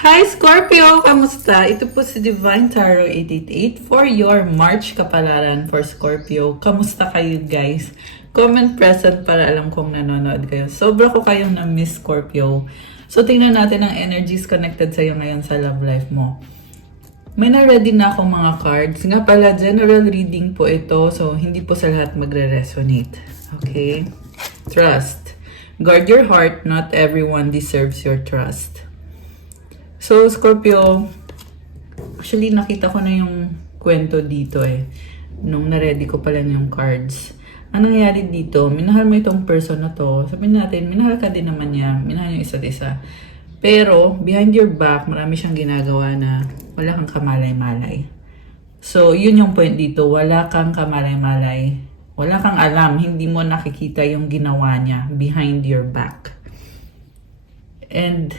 Hi Scorpio! Kamusta? Ito po si Divine Tarot 888 for your March kapalaran for Scorpio. Kamusta kayo guys? Comment present para alam kong nanonood kayo. Sobra ko kayong na-miss Scorpio. So tingnan natin ang energies connected sa'yo ngayon sa love life mo. May na-ready na akong mga cards. Nga pala, general reading po ito. So hindi po sa lahat magre-resonate. Okay? Trust. Guard your heart. Not everyone deserves your trust. So, Scorpio, actually nakita ko na yung kwento dito nung na-ready ko pala yung cards. Ang nangyari dito, minahal mo itong person na to. Sabihin natin, minahal ka din naman niya. Minahal yung isa't isa. Pero, behind your back, marami siyang ginagawa na wala kang kamalay-malay. So, yun yung point dito. Wala kang kamalay-malay. Wala kang alam. Hindi mo nakikita yung ginawa niya behind your back. And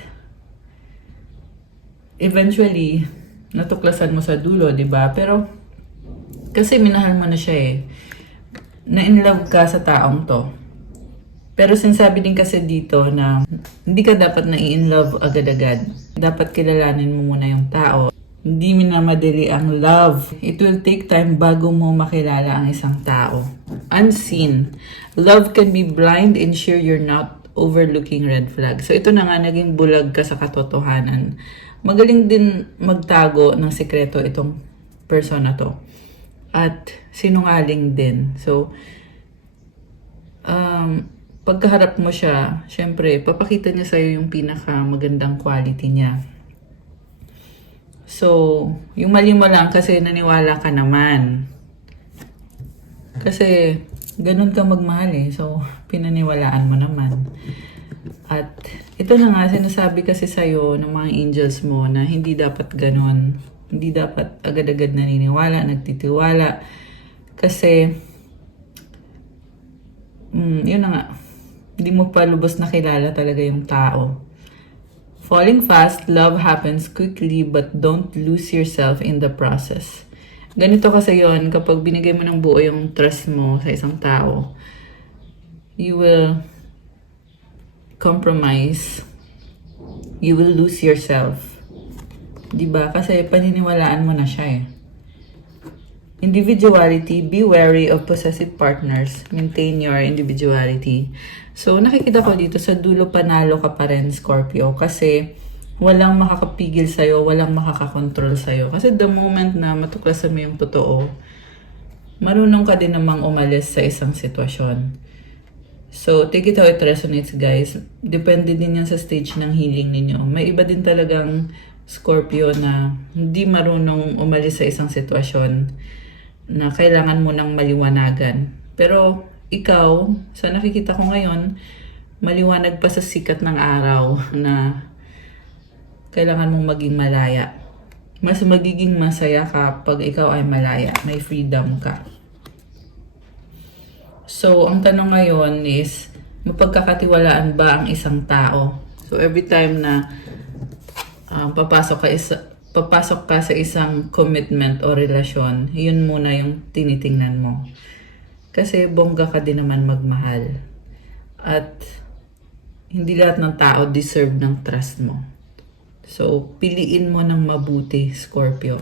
eventually, natuklasan mo sa dulo, di ba? Pero, kasi minahal mo na siya na-in-love ka sa taong to. Pero sinasabi din kasi dito na hindi ka dapat na-in-love agad-agad. Dapat kilalanin mo muna yung tao. Hindi minamadali ang love. It will take time bago mo makilala ang isang tao. Unseen. Love can be blind and sure you're not overlooking red flags. So ito na nga, naging bulag ka sa katotohanan. Magaling din magtago ng sekreto itong person na to. At sinungaling din. So, pagkaharap mo siya, syempre, papakita niya sa'yo yung pinakamagandang quality niya. So, yung mali mo lang kasi naniwala ka naman. Kasi, ganun ka magmahal So, pinaniwalaan mo naman. At ito na nga, sinasabi kasi sa'yo ng mga angels mo na hindi dapat ganun. Hindi dapat agad-agad naniniwala, nagtitiwala. Kasi, yun na nga, hindi mo pa lubos nakilala talaga yung tao. Falling fast, love happens quickly but don't lose yourself in the process. Ganito kasi yun, kapag binigay mo ng buo yung trust mo sa isang tao, you will compromise, you will lose yourself. Diba? Kasi paniniwalaan mo na siya Individuality, be wary of possessive partners. Maintain your individuality. So, nakikita ko dito sa dulo panalo ka pa rin, Scorpio. Kasi walang makakapigil sa'yo, walang makakakontrol sa'yo. Kasi the moment na matuklasan mo yung totoo, marunong ka din namang umalis sa isang sitwasyon. So, take it how it resonates, guys. Depende din yan sa stage ng healing ninyo. May iba din talagang Scorpio na hindi marunong umalis sa isang sitwasyon na kailangan mo ng maliwanagan. Pero, ikaw, sa nakikita ko ngayon, maliwanag pa sa sikat ng araw na kailangan mong maging malaya. Mas magiging masaya ka pag ikaw ay malaya. May freedom ka. So, ang tanong ngayon is, mapagkakatiwalaan ba ang isang tao? So, every time na papasok ka sa isang commitment o relasyon, yun muna yung tinitingnan mo. Kasi bongga ka din naman magmahal. At hindi lahat ng tao deserve ng trust mo. So, piliin mo ng mabuti, Scorpio.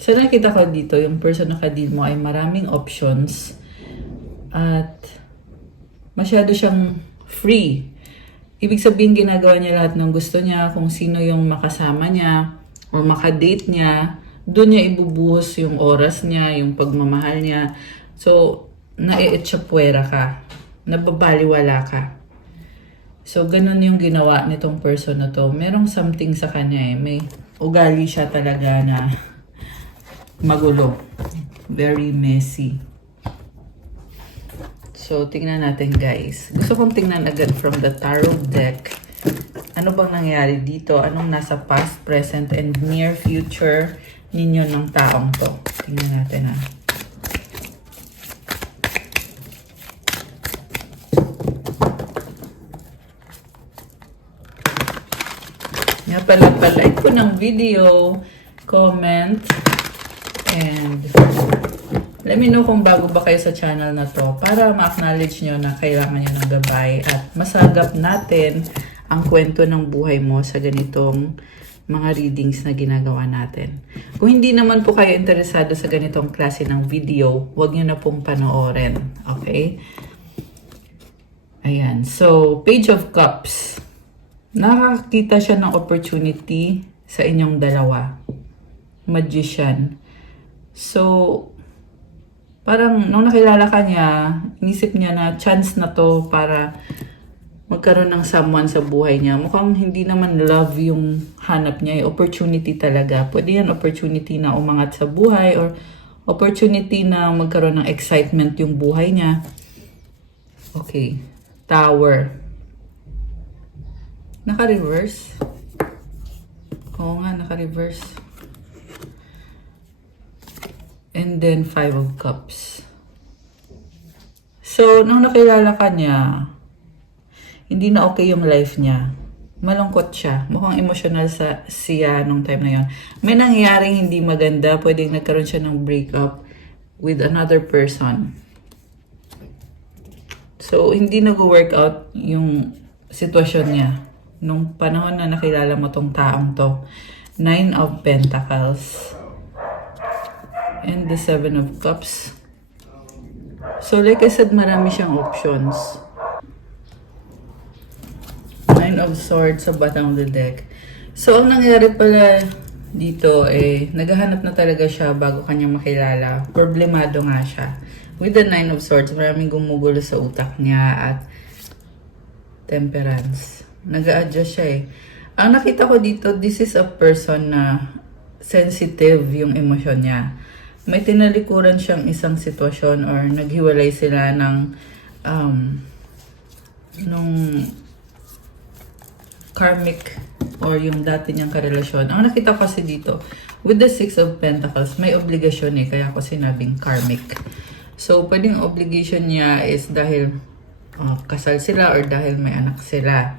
So, nakita ko dito, yung person na ka-deal mo ay maraming options. At masyado siyang free. Ibig sabihin, ginagawa niya lahat ng gusto niya, kung sino yung makasama niya o makadate niya, doon niya ibubuhos yung oras niya, yung pagmamahal niya. So, naiitsapwera ka, nababaliwala ka. So, ganun yung ginawa nitong person na to. Merong something sa kanya may ugali siya talaga na magulo. Very messy. So, tingnan natin guys. Gusto kong tingnan agad from the tarot deck. Ano bang nangyari dito? Anong nasa past, present, and near future ninyo ng taong to? Tingnan natin Nga pala, like po ng video, comment, and let me know kung bago ba kayo sa channel na to para ma-acknowledge nyo na kailangan nyo ng gabay at masagap natin ang kwento ng buhay mo sa ganitong mga readings na ginagawa natin. Kung hindi naman po kayo interesado sa ganitong klase ng video, huwag nyo na pong panoorin. Okay? Ayan. So, Page of Cups. Nakakita siya ng opportunity sa inyong dalawa. Magician. So, parang nung nakilala ka niya, inisip niya na chance na to para magkaroon ng someone sa buhay niya. Mukhang hindi naman love yung hanap niya. Opportunity talaga. Pwede yan opportunity na umangat sa buhay or opportunity na magkaroon ng excitement yung buhay niya. Okay. Tower. Naka-reverse. Oo nga, naka-reverse. And then, 5 of Cups. So, nung nakilala ka niya, hindi na okay yung life niya. Malungkot siya. Mukhang emotional siya nung time na yon. May nangyaring hindi maganda. Pwedeng nagkaroon siya ng breakup with another person. So, hindi nag-work out yung sitwasyon niya. Nung panahon na nakilala mo tong taong to. 9 of Pentacles. And the 7 of Cups. So, like I said, marami siyang options. 9 of Swords sa bottom of the deck. So, ang nangyari pala dito naghahanap na talaga siya bago kanya makilala. Problemado nga siya. With the 9 of Swords, maraming gumugulo sa utak niya at Temperance. Nag-a-adjust siya Ang nakita ko dito, this is a person na sensitive yung emosyon niya. May tinalikuran siyang isang sitwasyon or naghiwalay sila ng nung karmic or yung dati niyang karelasyon. Ang nakita ko kasi dito, with the 6 of Pentacles, may obligasyon kaya ko sinabing karmic. So, pwedeng obligation niya is dahil kasal sila or dahil may anak sila.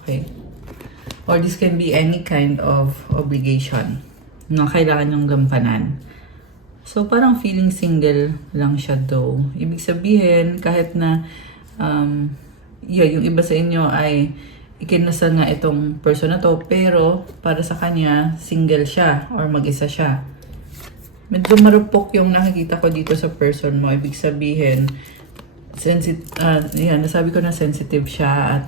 Okay. Or this can be any kind of obligation na kailangan niyong gampanan. So, parang feeling single lang siya though. Ibig sabihin, kahit na yung iba sa inyo ay ikinasal nga itong person na to, pero para sa kanya, single siya or mag-isa siya. Medyo marupok yung nakikita ko dito sa person mo. Ibig sabihin, nasabi ko na sensitive siya at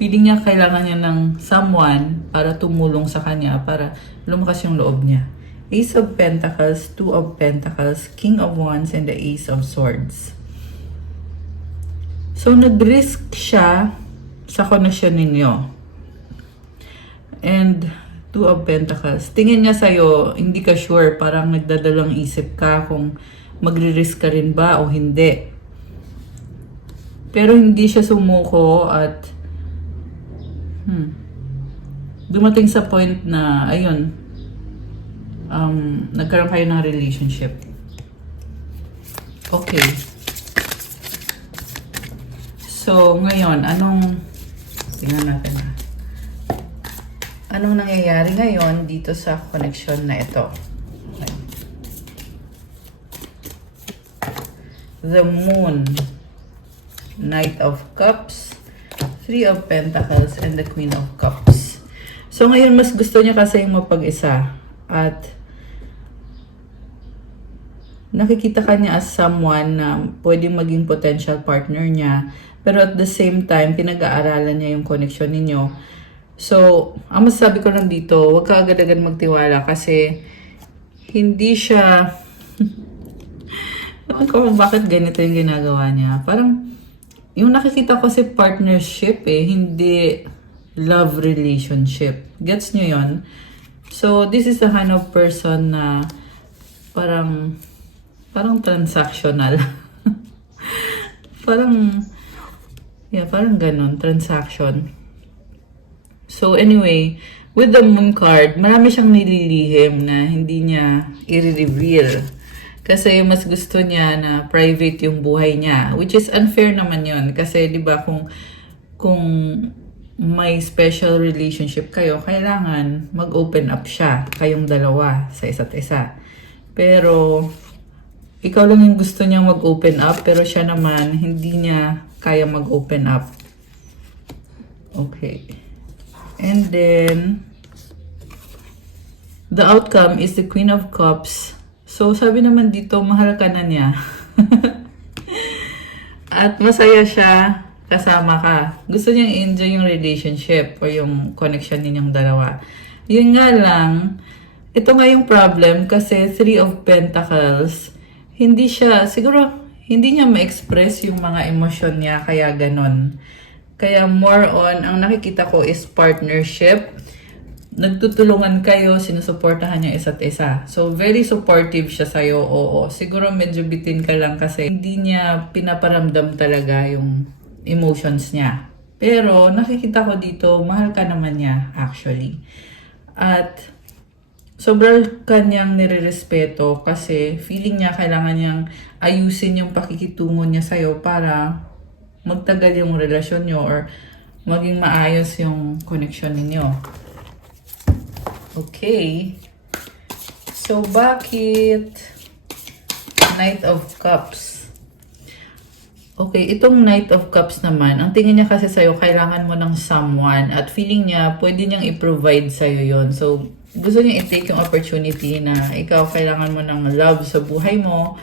feeling niya kailangan niya ng someone para tumulong sa kanya, para lumakas yung loob niya. Ace of Pentacles, 2 of Pentacles, King of Wands, and the Ace of Swords. So, nag-risk siya sa connection ninyo. And 2 of Pentacles. Tingin niya sa'yo, hindi ka sure, parang nagdadalang isip ka kung magre-risk ka rin ba o hindi. Pero hindi siya sumuko at dumating sa point na, ayun, nagkaroon kayo ng relationship. Okay. So, ngayon, tingnan natin anong nangyayari ngayon dito sa connection na ito? Okay. The Moon, Knight of Cups, 3 of Pentacles, and the Queen of Cups. So, ngayon, mas gusto niya kasi yung mapag-isa. At nakikita ka niya as someone na pwedeng maging potential partner niya. Pero at the same time, pinag-aaralan niya yung connection ninyo. So, ang masasabi ko lang dito, huwag ka agad-agad magtiwala kasi hindi siya... Ewan ko kung bakit ganito yung ginagawa niya. Parang, yung nakikita ko si partnership hindi love relationship. Gets nyo yon? So, this is the kind of person na parang transactional. parang ganun, transaction. So, anyway, with the Moon card, marami siyang nililihim na hindi niya i-reveal. Kasi mas gusto niya na private yung buhay niya. Which is unfair naman yon. Kasi, di ba, kung may special relationship kayo, kailangan mag-open up siya, kayong dalawa, sa isa't isa. Pero, ikaw lang yung gusto niya mag-open up, pero siya naman, hindi niya kaya mag-open up. Okay. And then, the outcome is the Queen of Cups. So, sabi naman dito, mahal ka na niya. At masaya siya kasama ka. Gusto niyang enjoy yung relationship or yung connection ninyong dalawa. Yun nga lang, ito nga yung problem kasi Three of Pentacles, hindi siya, siguro, hindi niya ma-express yung mga emosyon niya, kaya ganon. Kaya more on, ang nakikita ko is partnership. Nagtutulungan kayo, sinusuportahan niya isa't isa. So, very supportive siya sa'yo, oo. Siguro medyo bitin ka lang kasi hindi niya pinaparamdam talaga yung emotions niya. Pero, nakikita ko dito, mahal ka naman niya, actually. At, sobrang kanyang nirerespeto kasi feeling niya kailangan niyang ayusin yung pakikitungo niya sa'yo para magtagal yung relasyon niyo or maging maayos yung connection ninyo. Okay. So, bakit Knight of Cups? Okay, itong Knight of Cups naman, ang tingin niya kasi sa'yo, kailangan mo ng someone at feeling niya, pwede niyang i-provide sa'yo yon. So, gusto niya i-take yung opportunity na ikaw kailangan mo ng love sa buhay mo.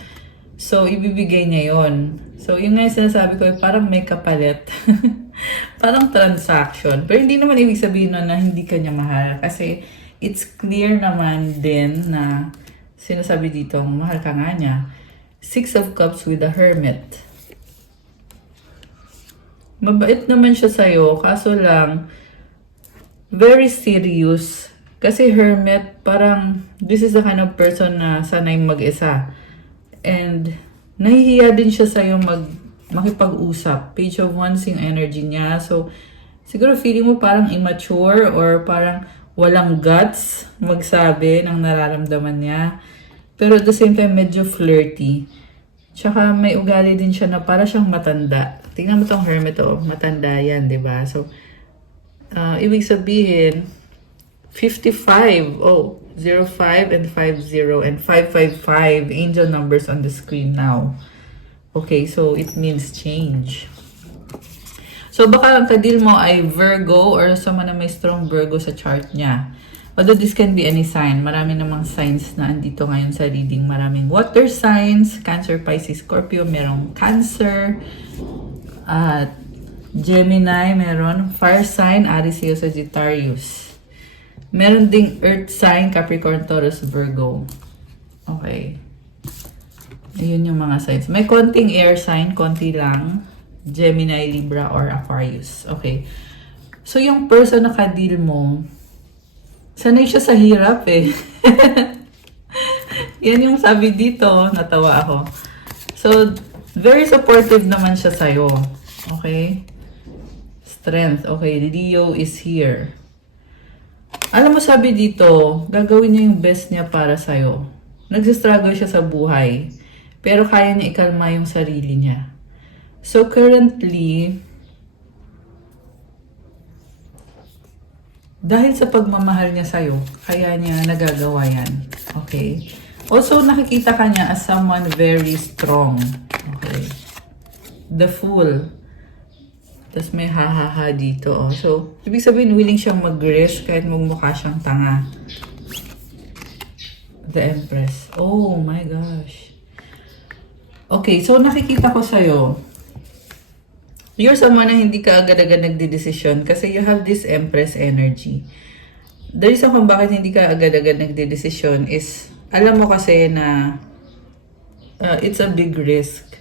So, ibibigay niya yon. So, yun nga yung sinasabi ko, parang may kapalit. Parang transaction. Pero hindi naman ibig sabihin nun na hindi ka niya mahal. Kasi, it's clear naman din na sinasabi dito, mahal ka nga niya. Six of Cups with the Hermit. Mabait naman siya sa'yo, kaso lang, very serious. Kasi Hermit, parang, this is the kind of person na sanay mag-isa. And, nahihiya din siya sa'yo makipag-usap. Page of Wands yung energy niya. So, siguro feeling mo parang immature or parang walang guts magsabi ng nararamdaman niya. Pero at the same time, medyo flirty. Tsaka may ugali din siya na para siyang matanda. Tingnan mo tong Hermit, oh. Matanda yan, diba? So, ibig sabihin, 55. Oh, 05 and 50 and 555. Angel numbers on the screen now. Okay, so it means change. So, baka ang kadil mo ay Virgo or someone na may strong Virgo sa chart niya. Although this can be any sign. Marami namang signs na andito ngayon sa reading. Maraming water signs, Cancer, Pisces, Scorpio, merong Cancer, at Gemini, meron fire sign, Aries, Leo, Sagittarius. Meron ding earth sign, Capricorn, Taurus, Virgo. Okay. Ayun yung mga signs. May konting air sign, konti lang. Gemini, Libra, or Aquarius. Okay. So, yung person na kadil mo, sanay siya sa hirap eh. Yan yung sabi dito, natawa ako. So, very supportive naman siya sa'yo. Okay? Strength. Okay, Leo is here. Alam mo, sabi dito, gagawin niya yung best niya para sa'yo. Nagsistruggle siya sa buhay. Pero kaya niya ikalma yung sarili niya. So, currently, dahil sa pagmamahal niya sa'yo, kaya niya nagagawa yan. Okay? Also, nakikita ka niya as someone very strong. Okay? The Fool. Tapos may ha-ha-ha dito. Oh. So, ibig sabihin, willing siyang mag-risk kahit magmukha siyang tanga. The Empress. Oh my gosh. Okay, so nakikita ko sa'yo, you're someone na hindi ka agad-agad nagdidesisyon kasi you have this Empress energy. The reason kung bakit hindi ka agad-agad nagdidesisyon is, alam mo kasi na it's a big risk.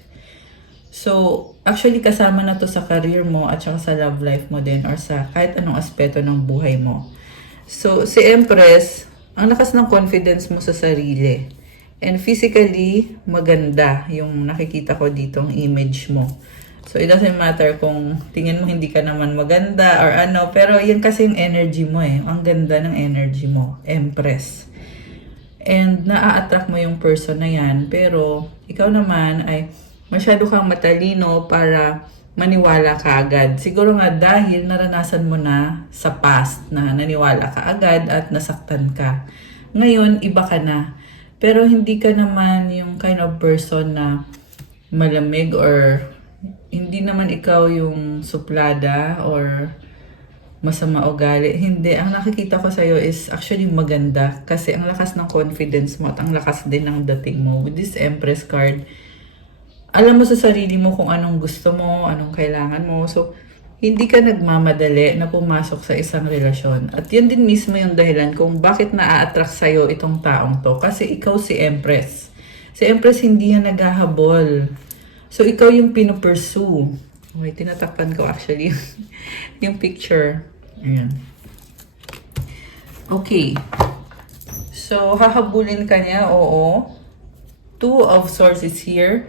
So, actually kasama na to sa career mo at saka sa love life mo din or sa kahit anong aspeto ng buhay mo. So, si Empress, ang lakas ng confidence mo sa sarili. And physically, maganda yung nakikita ko dito ang image mo. So, it doesn't matter kung tingin mo hindi ka naman maganda or ano. Pero yan kasi yung energy mo eh. Ang ganda ng energy mo. Empress. And naa-attract mo yung person na yan. Pero ikaw naman ay masyado kang matalino para maniwala ka agad. Siguro nga dahil naranasan mo na sa past na naniwala ka agad at nasaktan ka. Ngayon, iba ka na. Pero hindi ka naman yung kind of person na malamig or hindi naman ikaw yung suplada or masama ugali. Hindi. Ang nakikita ko sa'yo is actually maganda. Kasi ang lakas ng confidence mo at ang lakas din ng dating mo. With this Empress card, alam mo sa sarili mo kung anong gusto mo, anong kailangan mo. So, hindi ka nagmamadali na pumasok sa isang relasyon. At yan din mismo yung dahilan kung bakit na-attract sa'yo itong taong to. Kasi ikaw si Empress. Si Empress hindi yan naghahabol. So, ikaw yung pinupursue. Okay, tinatakpan ko actually yung picture. Ayan. Okay. So, hahabulin ka niya, oo. Two of Swords is here.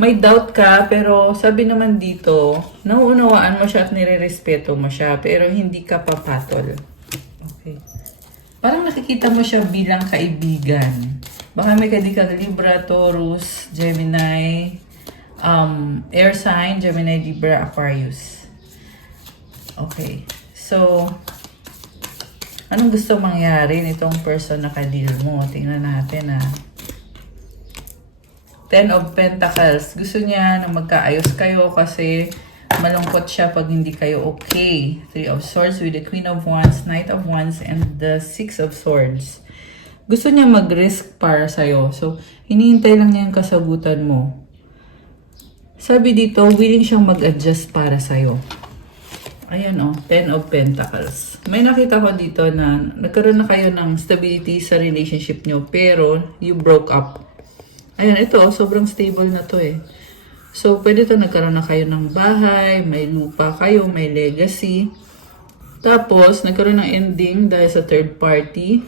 May doubt ka, pero sabi naman dito, nauunawaan mo siya at nire-respeto mo siya, pero hindi ka papatol. Okay. Parang nakikita mo siya bilang kaibigan. Baka may kadikang Libra, Taurus, Gemini, air sign, Gemini, Libra, Aquarius. Okay. So, anong gusto mangyari nitong person na kadil mo? Tingnan natin Ten of Pentacles. Gusto niya na magkaayos kayo kasi malungkot siya pag hindi kayo okay. Three of Swords with the Queen of Wands, Knight of Wands, and the Six of Swords. Gusto niya mag-risk para sa'yo. So, hinihintay lang niya yung kasagutan mo. Sabi dito, willing siyang mag-adjust para sa'yo. Ayan Ten of Pentacles. May nakita ko dito na nagkaroon na kayo ng stability sa relationship niyo pero you broke up. Ayan, ito, sobrang stable na to So, pwede to nagkaroon na kayo ng bahay, may lupa kayo, may legacy. Tapos, nagkaroon ng ending dahil sa third party.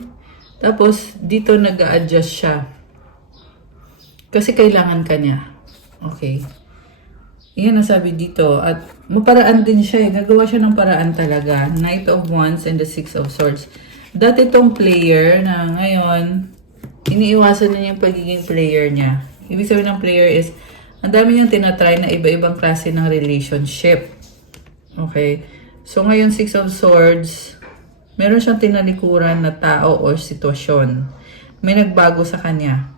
Tapos, dito nag-a-adjust siya. Kasi kailangan ka niya. Okay. Iyan ang sabi dito. At maparaan din siya Gagawa siya ng paraan talaga. Knight of Wands and the Six of Swords. Dati tong player na ngayon, iniiwasan na niya yung pagiging player niya. Ibig sabihin ng player is, ang dami niyang tinatry na iba-ibang klase ng relationship. Okay? So, ngayon, Six of Swords, meron siyang tinalikuran na tao o sitwasyon. May nagbago sa kanya.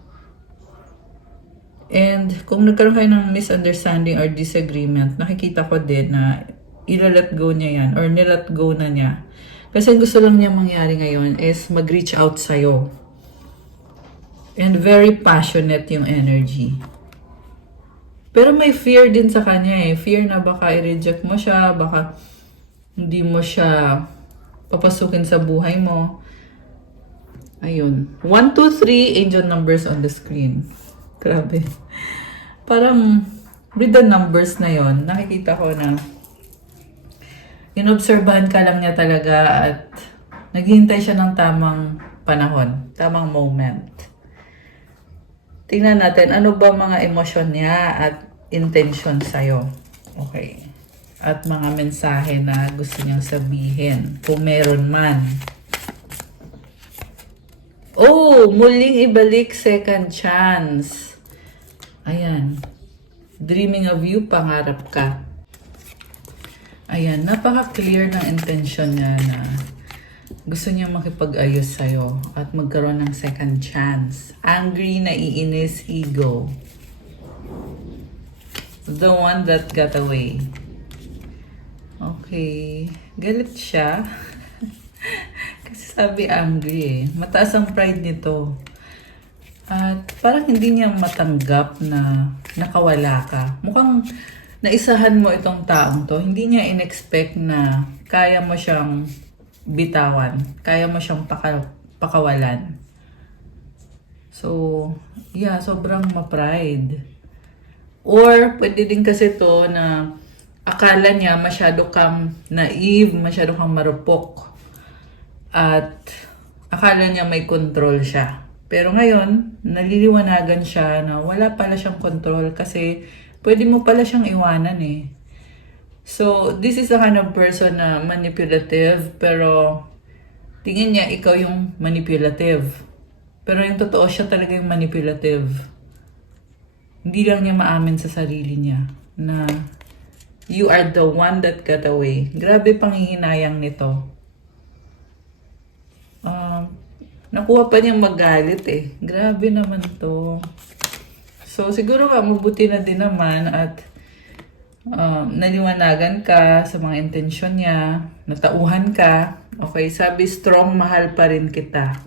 And, kung nagkaroon kayo ng misunderstanding or disagreement, nakikita ko din na ila-let go niya yan or nilet go na niya. Kasi gusto lang niya mangyari ngayon is mag-reach out sa'yo. And very passionate yung energy. Pero may fear din sa kanya Fear na baka i-reject mo siya, baka hindi mo siya papasukin sa buhay mo. Ayun. 1, 2, 3 angel numbers on the screen. Grabe. Parang with the numbers na yon, nakikita ko na inobserbahan ka lang niya talaga at naghihintay siya ng tamang panahon, tamang moment. Tingnan natin, ano ba mga emosyon niya at intention sa'yo. Okay. At mga mensahe na gusto niyang sabihin. Kung meron man. Oh! Muling ibalik second chance. Ayan. Dreaming of you, pangarap ka. Ayan. Napaka-clear ng intention niya na gusto niya makipag-ayos sa'yo at magkaroon ng second chance. Angry, naiinis, ego. The one that got away. Okay. Galit siya. Kasi sabi angry Mataas ang pride nito. At parang hindi niya matanggap na nakawala ka. Mukhang naisahan mo itong taong to. Hindi niya in-expect na kaya mo siyang bitawan. Kaya mo siyang pakawalan. So, yeah, sobrang ma-pride. Or, pwede din kasi to na akala niya masyado kang naive, masyado kang marupok. At akala niya may control siya. Pero ngayon, naliliwanagan siya na wala pala siyang control kasi pwede mo pala siyang iwanan So, this is the kind of person na manipulative, pero tingin niya ikaw yung manipulative. Pero yung totoo, siya talaga yung manipulative. Hindi lang niya maamin sa sarili niya na you are the one that got away. Grabe panghihinayang nito. Nakuha pa niyang magalit Grabe naman to. So, siguro mabuti na din naman at naliwanagan ka sa mga intensyon niya. natauhan ka. Okay, sabi strong, mahal pa rin kita.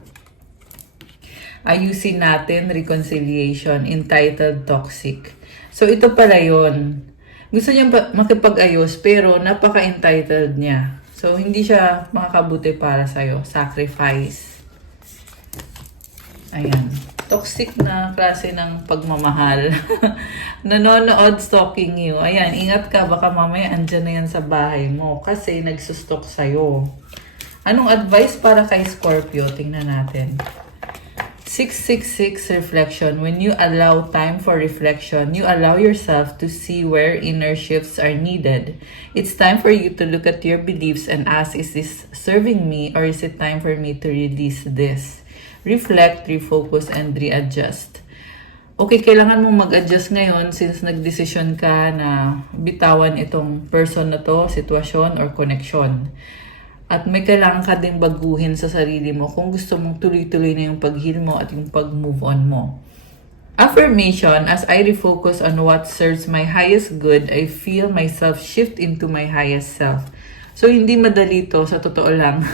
Ayusin natin, reconciliation, entitled, toxic. So ito pala yun. Gusto niya makipag-ayos pero napaka-entitled niya. So hindi siya makakabuti para sa'yo. Sacrifice. Ayan. Toxic na klase ng pagmamahal. Nanonood, stalking you. Ayan, ingat ka. Baka mamaya andyan na yan sa bahay mo. Kasi nagsustok sa'yo. Anong advice para kay Scorpio? Tingnan natin. 666 reflection. When you allow time for reflection, you allow yourself to see where inner shifts are needed. It's time for you to look at your beliefs and ask, is this serving me or is it time for me to release this? Reflect, refocus, and readjust. Okay, kailangan mong mag-adjust ngayon since nagdesisyon ka na bitawan itong person na to, sitwasyon, or connection. At may kailangan ka din baguhin sa sarili mo kung gusto mong tuloy-tuloy na yung pag-heal mo at yung pag-move on mo. Affirmation, as I refocus on what serves my highest good, I feel myself shift into my highest self. So, hindi madali to, sa totoo lang.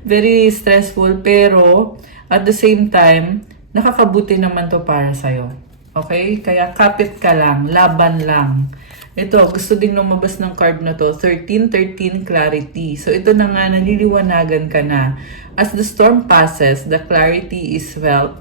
Very stressful, pero at the same time, nakakabuti naman to para sa'yo. Okay? Kaya kapit ka lang, laban lang. Ito, gusto din lumabas ng card na to, 1313 clarity. So ito na nga, naliliwanagan ka na. As the storm passes, the clarity is felt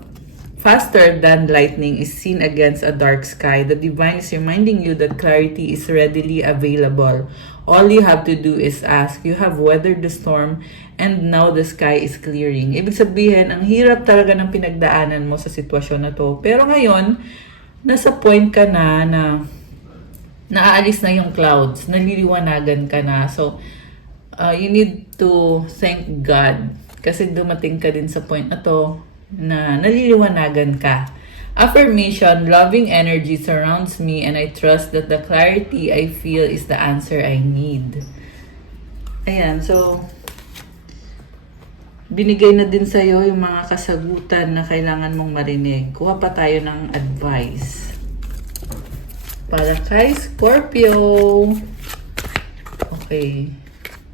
faster than lightning is seen against a dark sky. The divine is reminding you that clarity is readily available. All you have to do is ask. You have weathered the storm and now the sky is clearing. Ibig sabihin, ang hirap talaga ng pinagdaanan mo sa sitwasyon na to. Pero ngayon, nasa point ka na naaalis na yung clouds, naliliwanagan ka na. So, you need to thank God kasi dumating ka din sa point na to na naliliwanagan ka. Affirmation, loving energy surrounds me and I trust that the clarity I feel is the answer I need. Ayan, so, binigay na din sa'yo yung mga kasagutan na kailangan mong marinig. Kuha pa tayo ng advice. Para kay Scorpio. Okay.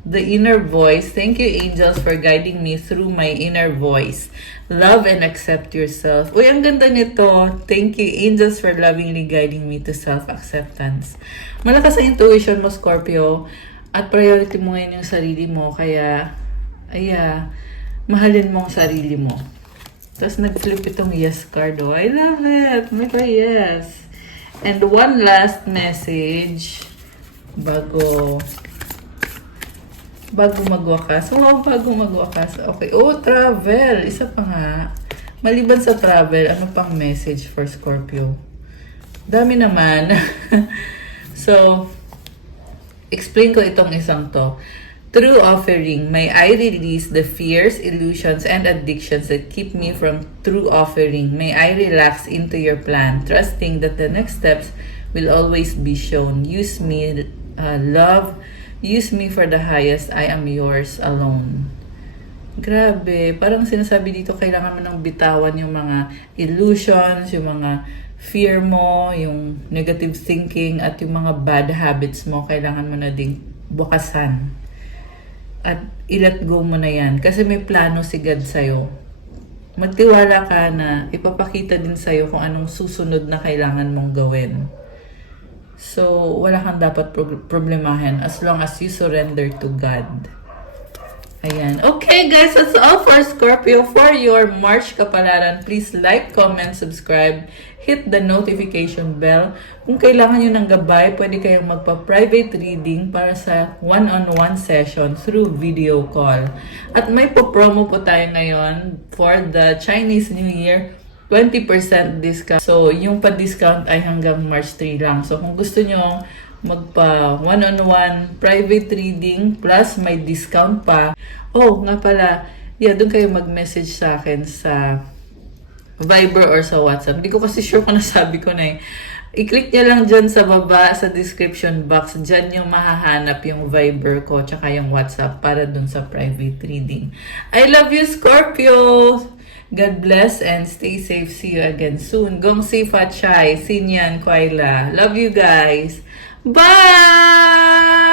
The inner voice. Thank you, angels, for guiding me through my inner voice. Love and accept yourself. Uy, ang ganda nito. Thank you, angels, for lovingly guiding me to self-acceptance. Malakas ang intuition mo, Scorpio. At priority mo ngayon yung sarili mo. Kaya, mahalin mo ang sarili mo. Tapos nag-flip itong yes card. Oh, I love it. May pa yes. And one last message bago magwakas. Oh, bago magwakas. Okay. Oh, travel. Isa pa nga. Maliban sa travel, ano pang message for Scorpio? Dami naman. So, explain ko itong isang to. Through offering, may I release the fears, illusions, and addictions that keep me from true offering. May I relax into your plan, trusting that the next steps will always be shown. Use me, love. Use me for the highest. I am yours alone. Grabe. Parang sinasabi dito, kailangan mo nang bitawan yung mga illusions, yung mga fear mo, yung negative thinking, at yung mga bad habits mo, kailangan mo na ding bukasan. At i-let go mo na yan. Kasi may plano si God sa'yo. Magtiwala ka na ipapakita din sa'yo kung anong susunod na kailangan mong gawin. So, wala kang dapat problemahin as long as you surrender to God. Ayan. Okay guys, that's all for Scorpio. For your March kapalaran, please like, comment, subscribe, hit the notification bell. Kung kailangan nyo ng gabay, pwede kayong magpa-private reading para sa one-on-one session through video call. At may po-promo po tayo ngayon for the Chinese New Year, 20% discount. So, yung pa-discount ay hanggang March 3 lang. So, kung gusto nyo magpa one-on-one private reading plus may discount pa. Oh, nga pala, doon kayo mag-message sa akin sa Viber or sa WhatsApp. Hindi ko kasi sure kung nasabi ko na eh. I-click nyo lang dyan sa baba sa description box. Dyan yung mahahanap yung Viber ko tsaka yung WhatsApp para dun sa private reading. I love you, Scorpio! God bless and stay safe. See you again soon. Gong Si Fa Chai, Sinyan Kwaila. Love you guys. Bye!